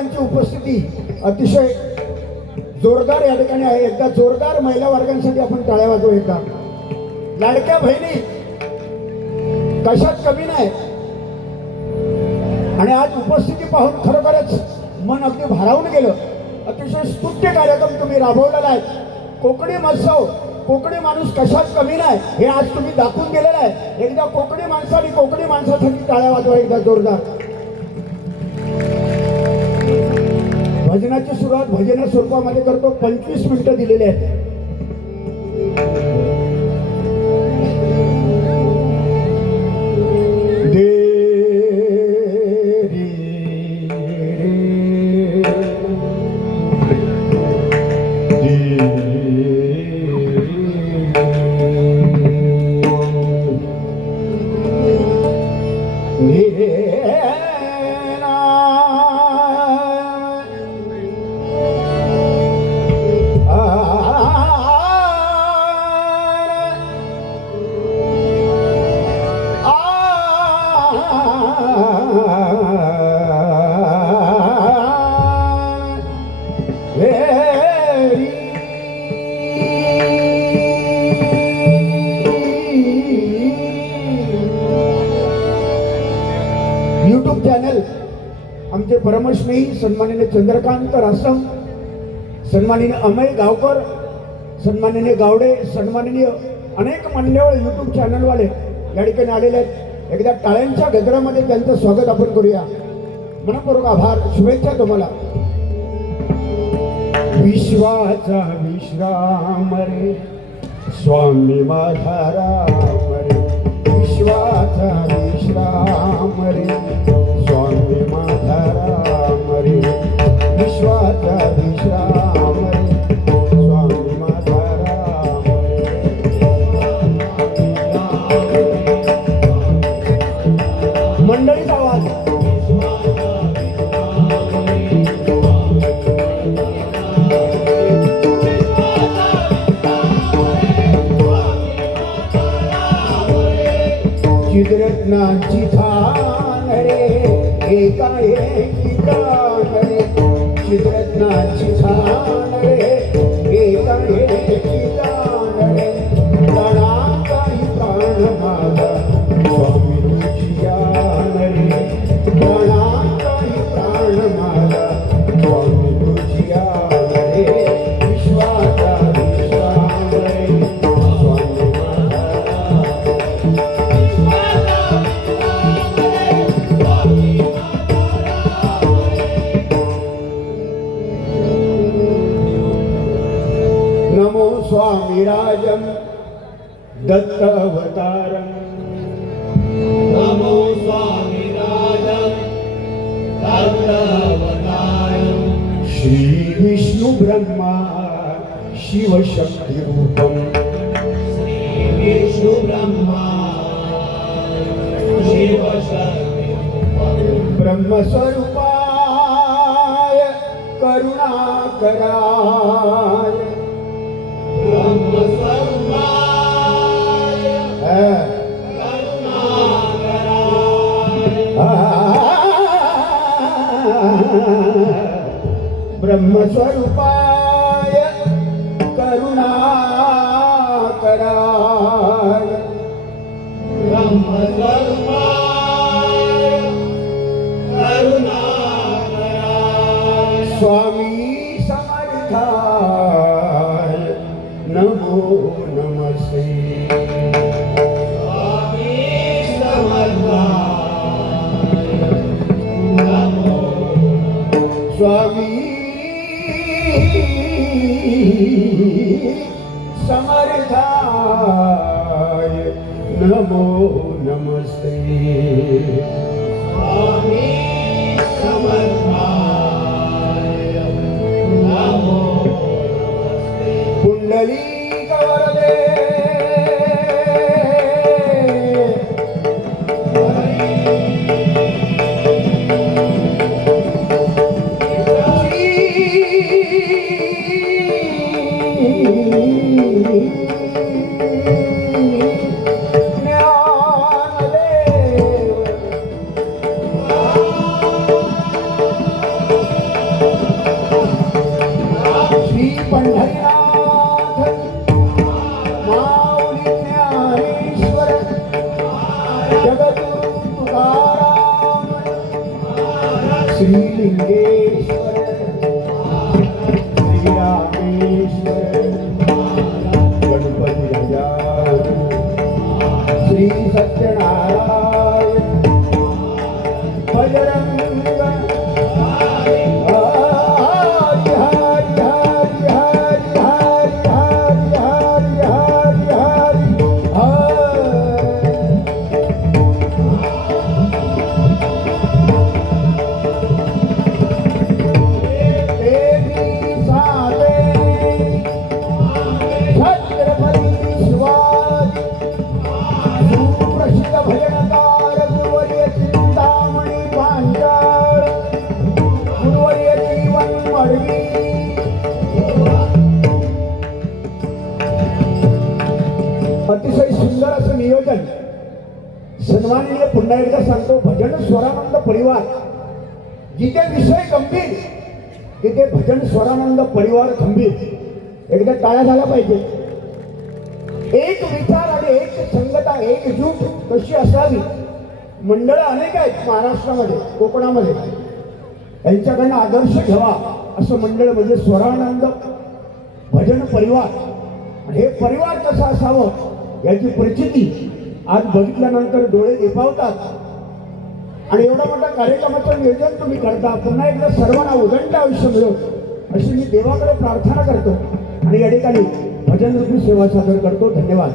वर्गांची उपस्थिती अतिशय जोरदार या ठिकाणी आहे. एकदा जोरदार महिला वर्गांसाठी आपण टाळ्या वाजवू. एकदा लाडक्या बहिणी कशात कमी नाही. आणि आज उपस्थिती पाहून खरोखरच मन अगदी भारावून गेलं. अतिशय स्तुत्य कार्यक्रम तुम्ही राबवलेला आहे. कोकणी महोत्सव, कोकणी माणूस कशात कमी नाही हे आज तुम्ही दाखवून दिलेलं आहे. एकदा कोकणी माणसासाठी टाळ्या वाजवा एकदा जोरदार. भजनाची सुरुवात भजन स्वरूपामध्ये करतो. 25 मिनिटं दिलेले आहेत. यूट्यूब चॅनल आमचे परमश्रेयी सन्माननीय चंद्रकांत रासम, सन्माननीय अमय गावकर, सन्माननीय गावडे, सन्माननीय अनेक मान्यवर यूट्यूब चॅनलवाले या ठिकाणी आलेले आहेत. एकदा टाळ्यांच्या गजरामध्ये त्यांचं स्वागत आपण करूया. मनपूर्वक आभार, शुभेच्छा तुम्हाला. विश्वाचा विश्राम रे स्वामी माझा राम रे, विश्वाचा विश्राम रे स्वामी माझा राम रे, विश्वाचा विश्राम रे स्वामी माझा राम रे. मंडळीचा आवाज. चिद्रत्नाची थान रे एकाएकी प्राण रे, चिद्रत्नाची थान रे एकाएकी प्राण रे, प्राणा काही प्राण माझा स्वामी तुझी यान रे, प्राणा काही प्राण माझा स्वामी तुझी यान रे, विश्वाचा विश्राम रे स्वामी माझा नमो स्वामीराजं दत्तावतारं, नमो स्वामीराजं दत्तावतारं, श्री विष्णु ब्रह्मा शिवशक्तिरूपं, श्री विष्णु ब्रह्मा शिवशक्तिरूपं, ब्रह्मस्वरूपाय करुणाकराय, ब्रह्मस्वरूपाय करुणाकराय, ब्रह्मस्वरूपाय करुणाकराय, ब्रह्मस्वरूपाय करुणाकराय, स्वामी समर्थाय नमो नमस्ते, स्वामी समर्थाय नमो, स्वामी समर्थाय नमो नमस्ते, स्वामी समर्थाय नमो नमस्ते, पुंडलीक वरदे ज्ञान दे श्री सत्यनारायण बजरंग हरि हरि हरि हरि हरि हरि हरि हरि देवी साधे छत्रपती शिवाजी सुप्रसिद्ध भजनकार गुरुवर्य चिंतामणी पांचाळ गुरुवर्य जीवन मडवी अतिशय सुंदर असं नियोजन सन्माननीय पुन्हा एकदा सांगतो भजन स्वरानंद परिवार जिथे विषय गंभीर तिथे भजन स्वरानंद परिवार खंबीर एकदा टाळ्या झाला पाहिजे एक विचार आणि एक संगता एकजूट कशी असावी मंडळं अनेक आहेत महाराष्ट्रामध्ये कोकणामध्ये यांच्याकडनं आदर्श घ्यावा असं मंडळ म्हणजे स्वरानंद भजन परिवार आणि हे परिवार कसं असावं याची प्रचिती आज बघितल्यानंतर डोळे दिपावतात आणि एवढा मोठा कार्यक्रमाचं नियोजन तुम्ही करता पुन्हा एकदा सर्वांना उदंड आयुष्य मिळो अशी मी देवाकडे प्रार्थना करतो आणि या ठिकाणी भजन रूपी सेवा सादर करतो धन्यवाद